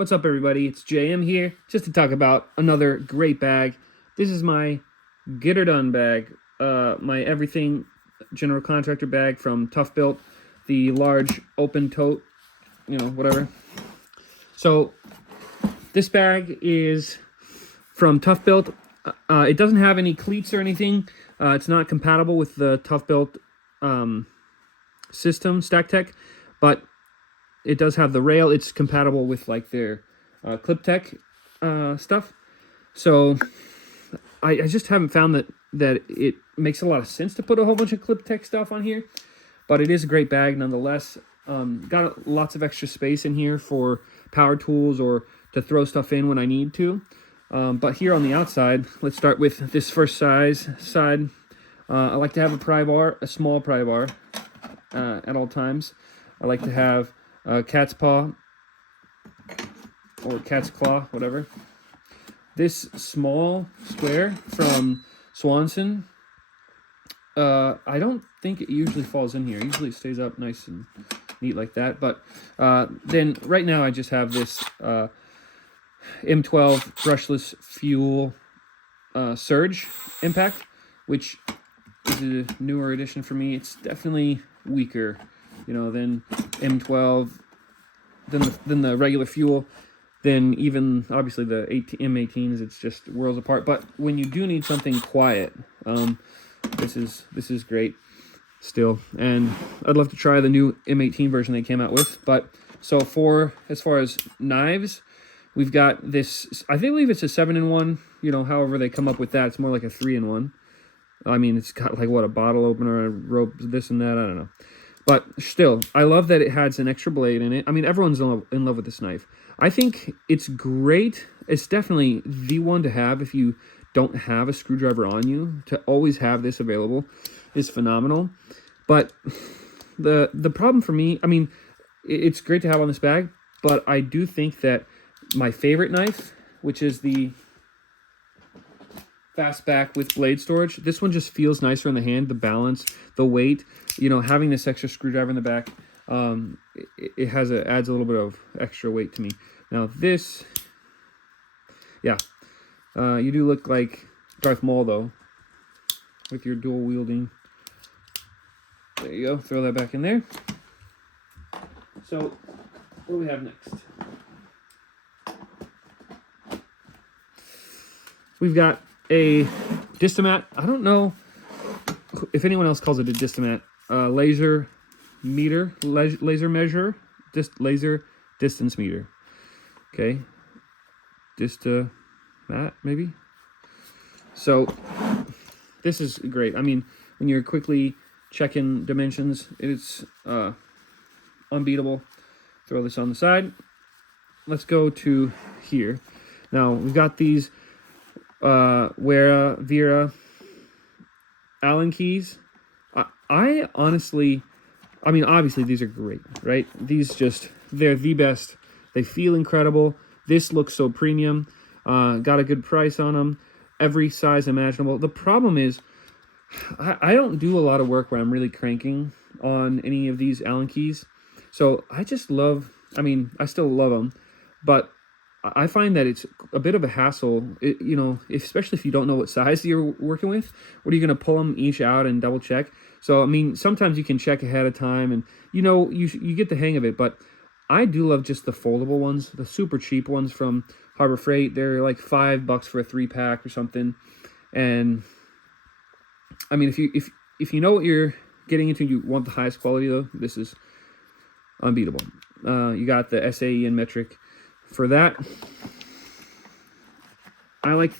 What's up, everybody? It's JM here, just to talk about another great bag. This is my Get Her Done bag, my everything general contractor bag from ToughBuilt, the large open tote, whatever. So this bag is from ToughBuilt. It doesn't have any cleats or anything. It's not compatible with the ToughBuilt system, StackTech, but it does have the rail. It's compatible with like their Clip Tech stuff. So I just haven't found that it makes a lot of sense to put a whole bunch of Clip Tech stuff on here, but it is a great bag nonetheless. Got lots of extra space in here for power tools or to throw stuff in when I need to. But here on the outside, let's start with this first side. I like to have a pry bar, a small pry bar at all times. I like to have cat's paw or cat's claw, whatever. This small square from Swanson, I don't think it usually falls in here. Usually it stays up nice and neat like that. But then right now I just have this M12 brushless fuel Surge Impact, which is a newer addition for me. It's definitely weaker, than M12, than the regular fuel, then even obviously the M18s. It's just worlds apart. But when you do need something quiet, this is great still. And I'd love to try the new M18 version they came out with. But so as far as knives, we've got this. I believe it's a 7-in-1. However they come up with that, it's more like a 3-in-1. I mean, it's got like a bottle opener, a rope, this and that. I don't know. But still, I love that it has an extra blade in it. I mean, everyone's in love with this knife. I think it's great. It's definitely the one to have if you don't have a screwdriver on you. To always have this available is phenomenal. But the problem for me, I mean, it's great to have on this bag, but I do think that my favorite knife, which is the Fastback with blade storage, this one just feels nicer in the hand. The balance, the weight, having this extra screwdriver in the back, it adds a little bit of extra weight to me. Now this, yeah, you do look like Darth Maul though, with your dual wielding. There you go. Throw that back in there. So what do we have next? We've got a Distomat. I don't know if anyone else calls it a Distomat. Laser measure, laser distance meter. Okay, Distomat maybe. So this is great. I mean, when you're quickly checking dimensions, it's unbeatable. Throw this on the side. Let's go to here. Now we've got these Vera Allen keys. I honestly, I mean, obviously these are great, right? They're the best. They feel incredible. This looks so premium. Got a good price on them. Every size imaginable. The problem is, I don't do a lot of work where I'm really cranking on any of these Allen keys. So I just love, I mean, I still love them, but I find that it's a bit of a hassle, especially if you don't know what size you're working with. What are you going to pull them each out and double check? So, I mean, sometimes you can check ahead of time and, you get the hang of it. But I do love just the foldable ones, the super cheap ones from Harbor Freight. They're like $5 for a 3-pack or something. And, I mean, if you know what you're getting into, you want the highest quality, though, this is unbeatable. You got the SAE and metric. For that, I like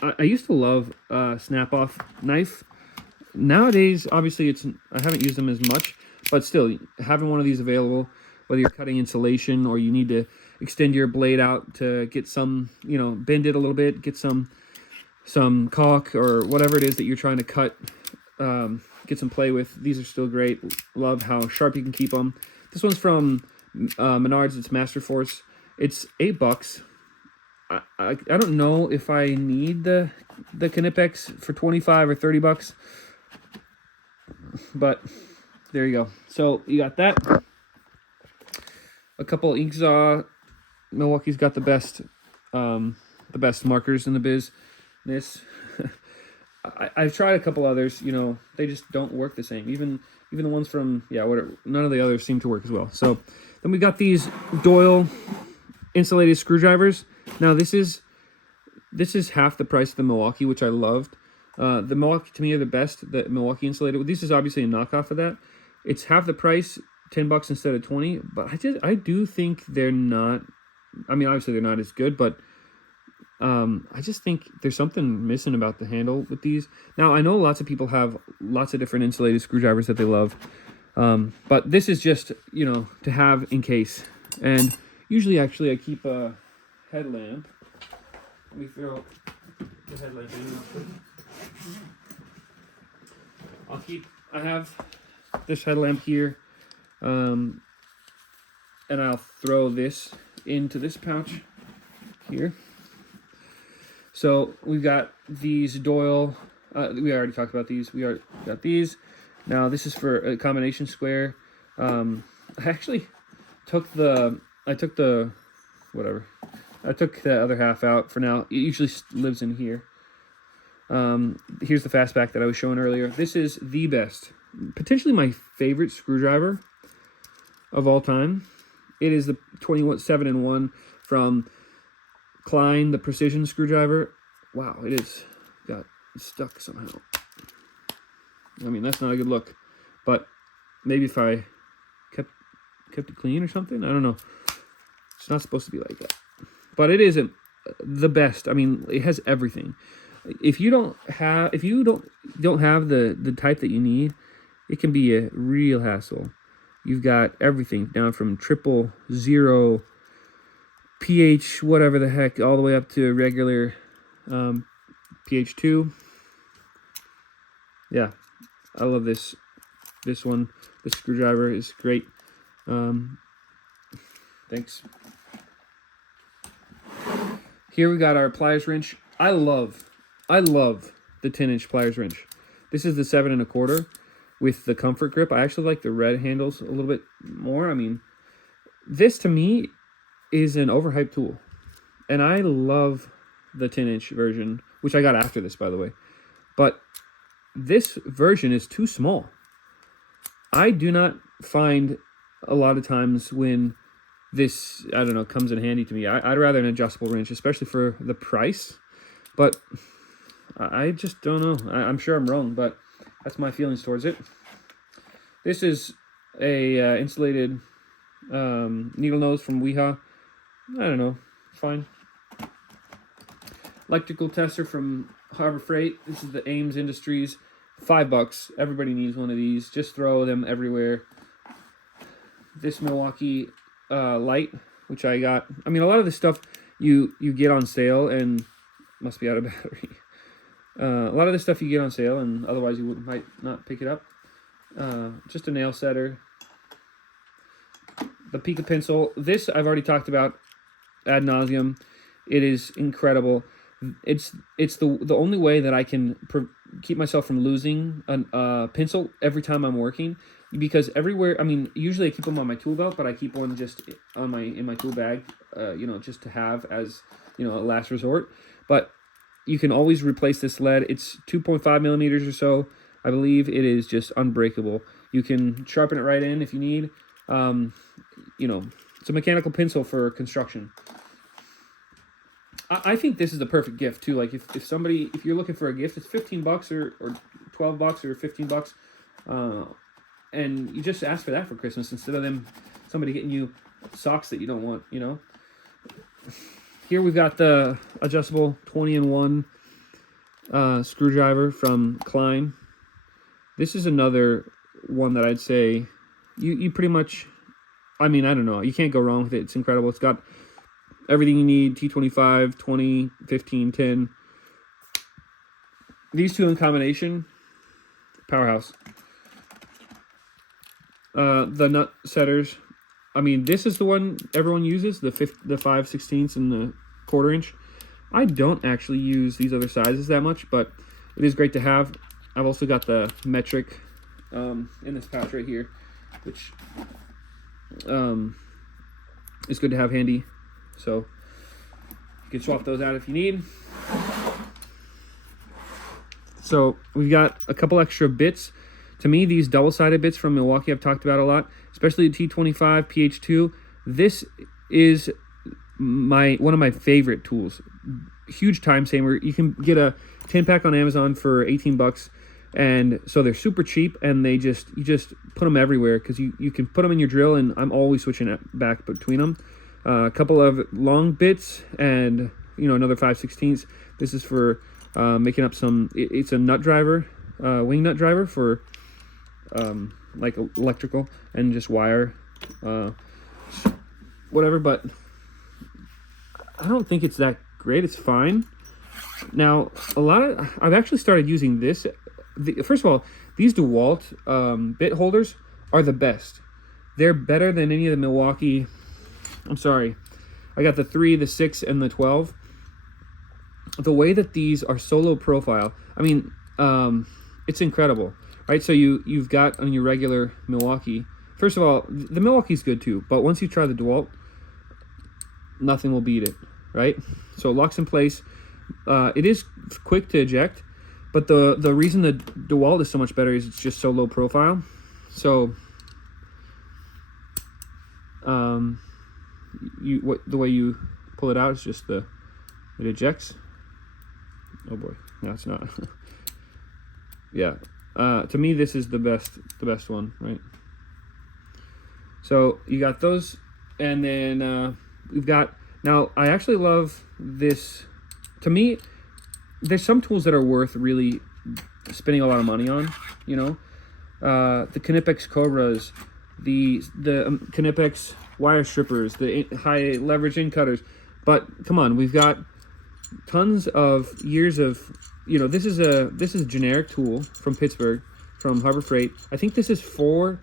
I used to love snap-off knife. Nowadays, obviously, I haven't used them as much, but still, having one of these available, whether you're cutting insulation or you need to extend your blade out to get some, bend it a little bit, get some caulk or whatever it is that you're trying to cut, get some play with. These are still great. Love how sharp you can keep them. This one's from Menards. It's Master Force. It's $8. I don't know if I need the Knipex for $25 or $30, but there you go. So you got that. A couple Inksaw Milwaukee's got the best markers in the biz. I've tried a couple others. You know, they just don't work the same. Even the ones from whatever. None of the others seem to work as well. So then we got these Doyle insulated screwdrivers. Now this is half the price of the Milwaukee, which I loved. The Milwaukee to me are the best. The Milwaukee insulated. This is obviously a knockoff of that. It's half the price, $10 instead of 20. But I do think they're not. I mean, obviously they're not as good, but I just think there's something missing about the handle with these. Now I know lots of people have lots of different insulated screwdrivers that they love, but this is just to have in case. And usually, actually, I keep a headlamp. Let me throw the headlamp in. I have this headlamp here, and I'll throw this into this pouch here. So we've got these Doyle. We already talked about these. We already got these. Now this is for a combination square. I actually took the other half out for now. It usually lives in here. Here's the fastback that I was showing earlier. This is the best, potentially my favorite screwdriver of all time. It is the 7-in-1 from Klein, the precision screwdriver. Wow, it is got stuck somehow. I mean, that's not a good look, but maybe if I kept it clean or something, I don't know. It's not supposed to be like that, but it isn't the best. I mean, it has everything. If you don't have the type that you need, it can be a real hassle. You've got everything down from 000, pH, whatever the heck, all the way up to regular pH 2. Yeah, I love this one. This screwdriver is great. Thanks. Here we got our pliers wrench. I love the 10-inch pliers wrench. This is the 7 1/4 with the comfort grip. I actually like the red handles a little bit more. I mean, this to me is an overhyped tool, and I love the 10-inch version, which I got after this, by the way. But this version is too small. I do not find a lot of times when this, I don't know, comes in handy to me. I'd rather an adjustable wrench, especially for the price. But I just don't know. I'm sure I'm wrong, but that's my feelings towards it. This is a insulated needle nose from Weha. I don't know. Fine. Electrical tester from Harbor Freight. This is the Ames Industries. $5. Everybody needs one of these. Just throw them everywhere. This Milwaukee light, which I got. I mean, a lot of this stuff you get on sale and must be out of battery. A lot of this stuff you get on sale and otherwise you might not pick it up. Just a nail setter. The Pica pencil. This I've already talked about ad nauseum. It is incredible. It's the only way that I can keep myself from losing a pencil every time I'm working, because everywhere, I mean, usually I keep them on my tool belt, but I keep one just on in my tool bag, just to have as, a last resort. But you can always replace this lead. It's 2.5 millimeters or so. I believe it is just unbreakable. You can sharpen it right in if you need. It's a mechanical pencil for construction. I think this is the perfect gift too. Like if you're looking for a gift, it's $15 or $12 or $15, and you just ask for that for Christmas instead of somebody getting you socks that you don't want. Here we've got the adjustable 20-in-1 screwdriver from Klein. This is another one that I'd say you pretty much. I mean, I don't know. You can't go wrong with it. It's incredible. It's got everything you need, T25, 20, 15, 10. These two in combination, powerhouse. The nut setters. I mean, this is the one everyone uses, the 5/16 and the 1/4 inch. I don't actually use these other sizes that much, but it is great to have. I've also got the metric in this pouch right here, which is good to have handy. So you can swap those out if you need. So we've got a couple extra bits. To me, these double-sided bits from Milwaukee I've talked about a lot, especially the T25 PH2. This is one of my favorite tools. Huge time saver. You can get a 10-pack on Amazon for 18 bucks, and so they're super cheap, and you just put them everywhere because you can put them in your drill, and I'm always switching it back between them. A couple of long bits and another 5/16. This is for making up some. It's a nut driver, wing nut driver for like electrical and just wire, whatever. But I don't think it's that great. It's fine. Now I've actually started using this. First of all, these DeWalt bit holders are the best. They're better than any of the Milwaukee. I'm sorry, I got the 3, the 6, and the 12. The way that these are so low profile, I mean, it's incredible, right? So you've got on your regular Milwaukee. First of all, the Milwaukee's good too, but once you try the DeWalt, nothing will beat it, right? So it locks in place. It is quick to eject, but the reason the DeWalt is so much better is it's just so low profile. So the way you pull it out is just it ejects. Oh boy, no, it's not. Yeah, to me this is the best one, right? So you got those, and then we've got, now I actually love this. To me, there's some tools that are worth really spending a lot of money on, the Knipex Cobras, the Knipex wire strippers, the high leverage in cutters. But come on, we've got tons of years of, this is a generic tool from Pittsburgh, from Harbor Freight. I think this is $4.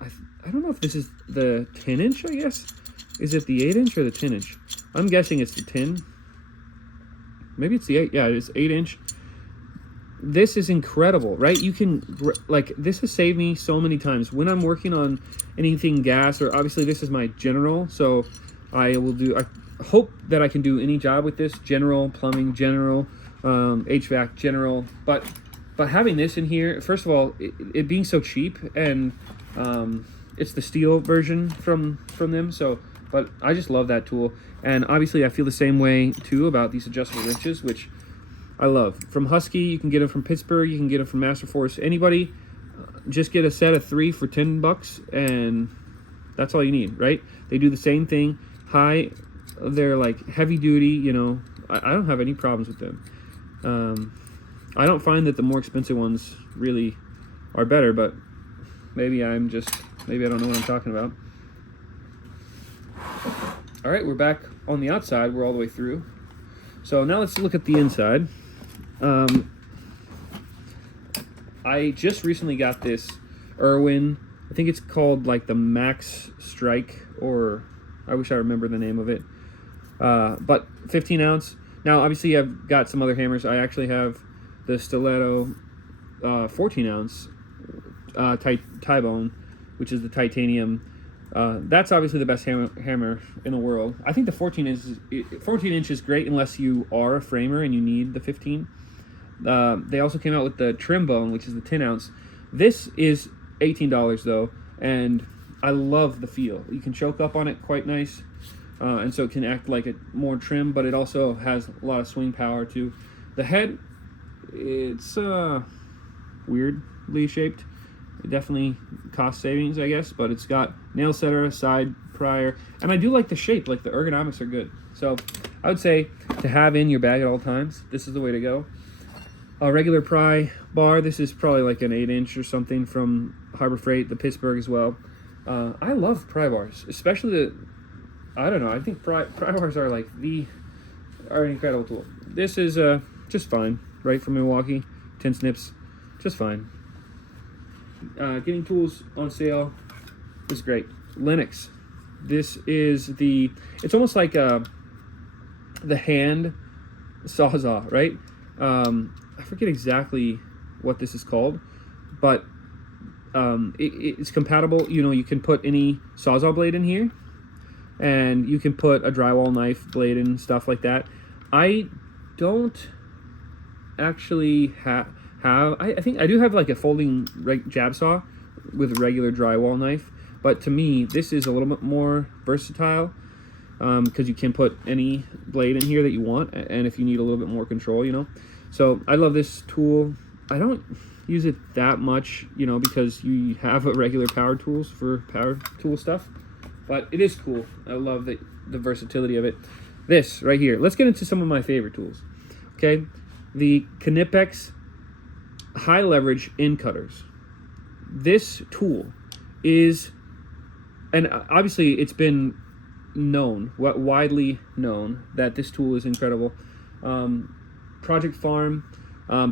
I don't know if this is the 10-inch, I guess. Is it the 8-inch or the 10-inch? I'm guessing it's the 10. Maybe it's the 8. Yeah, it's 8-inch. This is incredible, right? You can, this has saved me so many times when I'm working on anything gas, or obviously this is my general, so I hope that I can do any job with this, general, plumbing, general, HVAC, general, but having this in here, first of all, it being so cheap, and it's the steel version from them, so, but I just love that tool. And obviously I feel the same way too about these adjustable wrenches, which I love. From Husky, you can get them from Pittsburgh, you can get them from Masterforce. Anybody, just get a set of 3 for 10 bucks, and that's all you need, right? They do the same thing. They're like heavy duty, I don't have any problems with them. I don't find that the more expensive ones really are better, but maybe I don't know what I'm talking about. All right, we're back on the outside. We're all the way through. So now let's look at the inside. I just recently got this Irwin. I think it's called like the Max Strike, or I wish I remember the name of it. But 15 ounce. Now, obviously, I've got some other hammers. I actually have the Stiletto 14 ounce Tie-Bone, which is the titanium. That's obviously the best hammer in the world. I think the 14 inch is great unless you are a framer and you need the 15. They also came out with the trim bone, which is the 10 ounce. This is $18 though, and I love the feel. You can choke up on it quite nice, and so it can act like a more trim, but it also has a lot of swing power too. The head, it's weirdly shaped. It definitely cost savings, I guess, but it's got nail setter, side prior, and I do like the shape. Like the ergonomics are good. So I would say to have in your bag at all times, this is the way to go. A regular pry bar. This is probably like an 8-inch or something from Harbor Freight, the Pittsburgh as well. I love pry bars, especially I don't know. I think pry bars are an incredible tool. This is just fine, right, from Milwaukee. 10 snips, just fine. Getting tools on sale is great. Linux. This is it's almost like the hand sawzall, right? I forget exactly what this is called, but it's compatible. You can put any sawzall blade in here, and you can put a drywall knife blade and stuff like that. I don't actually I think I do have like a folding jab saw with a regular drywall knife, but to me this is a little bit more versatile, because you can put any blade in here that you want, and if you need a little bit more control, you know. So I love this tool. I don't use it that much, you know, because you have a regular power tools for power tool stuff, but it is cool. I love the versatility of it. This right here, let's get into some of my favorite tools. Okay, the Knipex high leverage in cutters. This tool is, and obviously it's been widely known that this tool is incredible. Project Farm,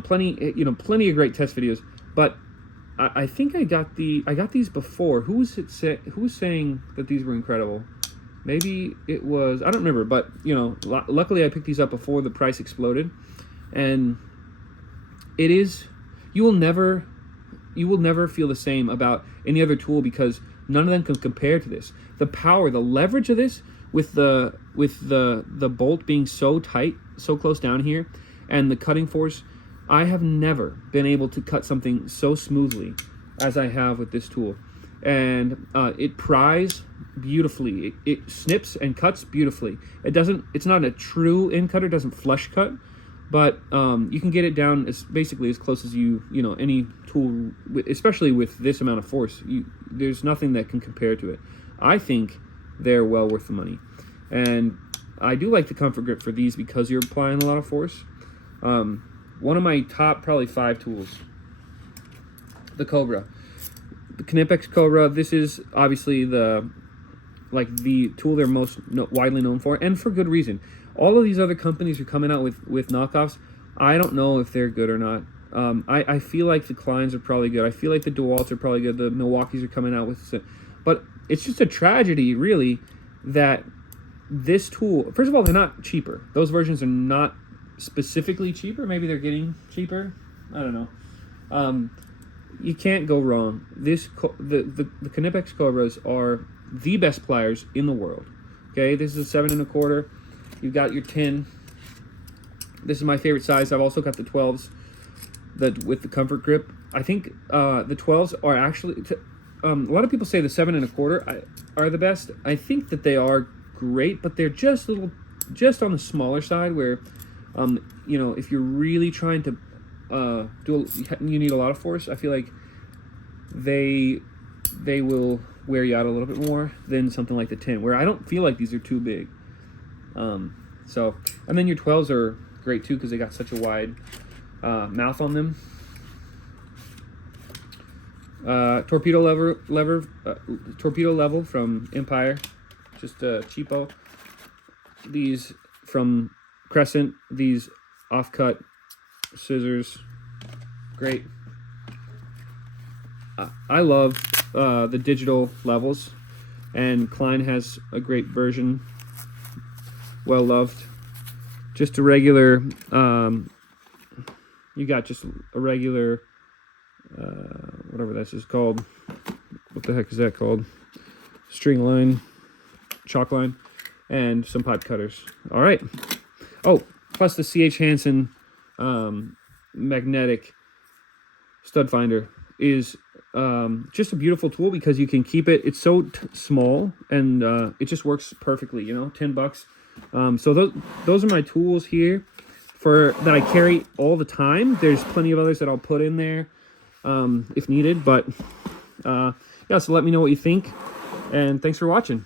plenty of great test videos, but I think I got these before. Who was saying that these were incredible? Maybe it was, I don't remember, but you know, luckily I picked these up before the price exploded, and it is, you will never feel the same about any other tool, because none of them can compare to this. The power, the leverage of this, with the bolt being so tight, so close down here, and the cutting force, I have never been able to cut something so smoothly as I have with this tool. And it pries beautifully. It snips and cuts beautifully. It's not a true in cutter, doesn't flush cut, but you can get it down basically as close as you know, any tool, especially with this amount of force. There's nothing that can compare to it. I think they're well worth the money, and I do like the comfort grip for these because you're applying a lot of force. One of my top probably 5 tools, the Cobra, the Knipex Cobra. This is obviously the tool they're most widely known for, and for good reason. All of these other companies are coming out with knockoffs. I don't know if they're good or not. I feel like the Kleins are probably good. I feel like the DeWalts are probably good. The Milwaukees are coming out with it. But it's just a tragedy, really, that this tool, first of all, they're not cheaper. Those versions are not specifically cheaper. Maybe they're getting cheaper. I don't know. You can't go wrong. The Knipex Cobras are the best pliers in the world. Okay, this is a 7 1/4. You've got your 10. This is my favorite size. I've also got the 12s with the comfort grip. I think the 12s are actually, a lot of people say the 7 1/4 are the best. I think that they are great, but they're just on the smaller side, where you know, if you're really trying to you need a lot of force, I feel like they will wear you out a little bit more than something like the 10, where I don't feel like these are too big. So, and then your 12s are great too, because they got such a wide mouth on them. Torpedo level from Empire, just cheapo. These from Crescent, these offcut scissors, great. I love the digital levels, and Klein has a great version, well loved. Just a regular, you got just a regular, whatever this is called. What the heck is that called? String line, chalk line, and some pipe cutters. All right. Oh, plus the C.H. Hansen magnetic stud finder is just a beautiful tool, because you can keep it. It's so small, and it just works perfectly. You know, $10. So those are my tools here that I carry all the time. There's plenty of others that I'll put in there if needed. But yeah, so let me know what you think, and thanks for watching.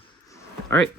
All right.